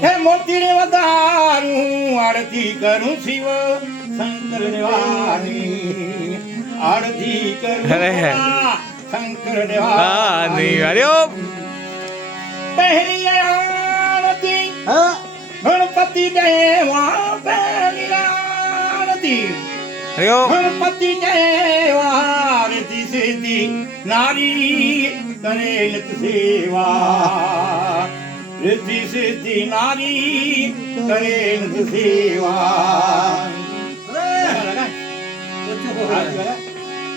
હે મોતીને વધારું આરતી કરું શિવ શંકર દેવાની. આરતી કરું શંકર દેવાની. અરે પહેલી આરતી ગણપતિ દેવા પહેલી આરતી. ગણપતિ દેવા આરતી સીધી નારી કરે સેવા. રિદ્ધિ સિદ્ધિ નારી કરે સેવા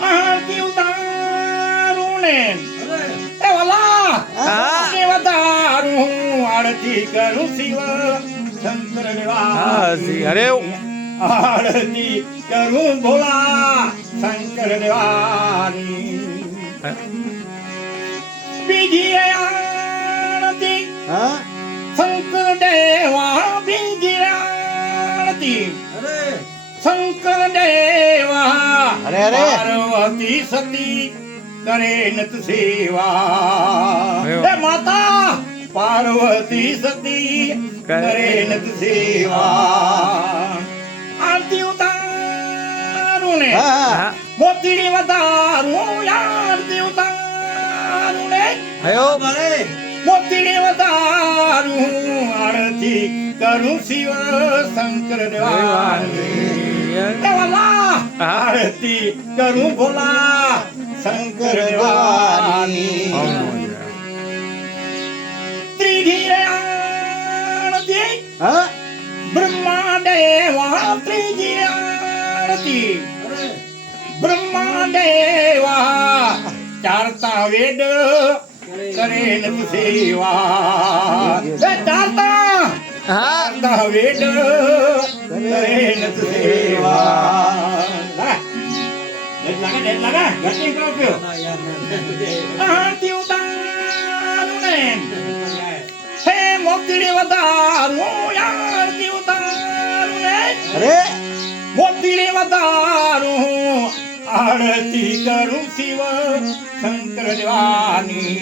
આરતી ઉતારું ને એ વાલા કે વધારું હું આરતી કરું શિવ શંકર હા, અરે. આરતી કરું ભોળા શંકર દેવાની બીજી આરતી શંકર દેવા અરે, અરે. પાર્વતી સતી કરે નત સેવા હે માતા પાર્વતી સતી કરે. નત સેવા આરતી ઉતારું ને હા વધારું આરતી ઉતારું ને અયો મોતીની વધારું આરતી કરું શિવ શંકર દેવાની હા. આરતી કરું ભોલા શંકર દેવાની ત્રીજી આરતી હા? બ્રહ્મા દેવા ત્રીજી આરતી. બ્રહ્મા દેવા ચારતા વેદ કરે સેવા. ચારતા? હા વેદ કરે સેવા. નેટ લાગા. ગતિ કરો કયો. આરતી ઉતારું ને. હે મોતીની વધારું આરતી ઉતારું ને. અરે મોતીને વધારું આરતી કરું શિવ શંકર દેવાની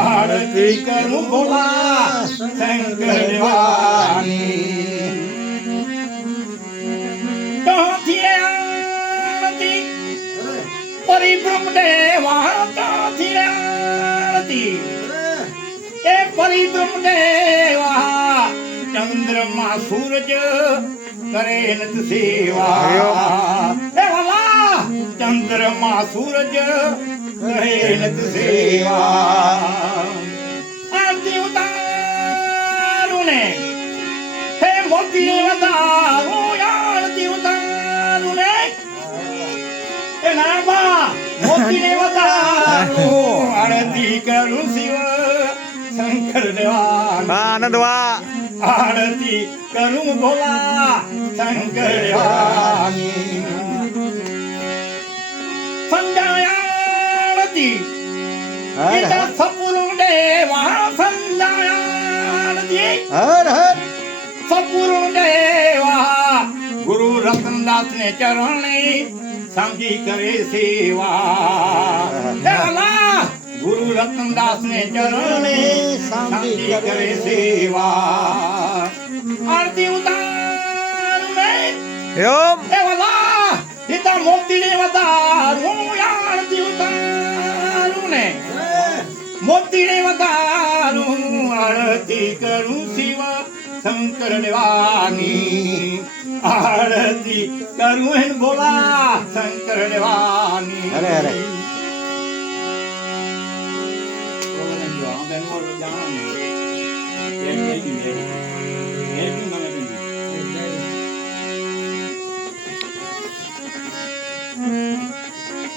આરતી કરું ભોલા શંકર દેવાની પરિભ્રમ દેવા ત્યાંથી આરતી. એ પરિભ્રમ દેવા ચંદ્રમાં સૂરજ કરે નત સેવા. એ વાલા ચંદ્રમાં સૂરજ કરે નત સેવા. હે મોતી ઉતારું શંકર દેવાન હા આનંદ વા આરતી કરું ભોલા શંકર દેવાની સંજાયારતી હર. ગીતા હર સપુરું દેવા સંજાયારતી હર હર. સપુરું ગુરુ રતનદાસ ને ચરણે સમજી કરે સેવા. ગુરુ રતનદાસ ને ચરણે શાંતિ કરે સેવા. આરતી ઉતારું ને એમ? દેવાલા હિતા મોતી ને વધારું. આરતી ઉતારું ને મોતી ને વધારું. આરતી કરું શિવ શંકર દેવાની આરતી કરું બોલા શંકર દેવાની અરે, અરે. Can, demle güneş.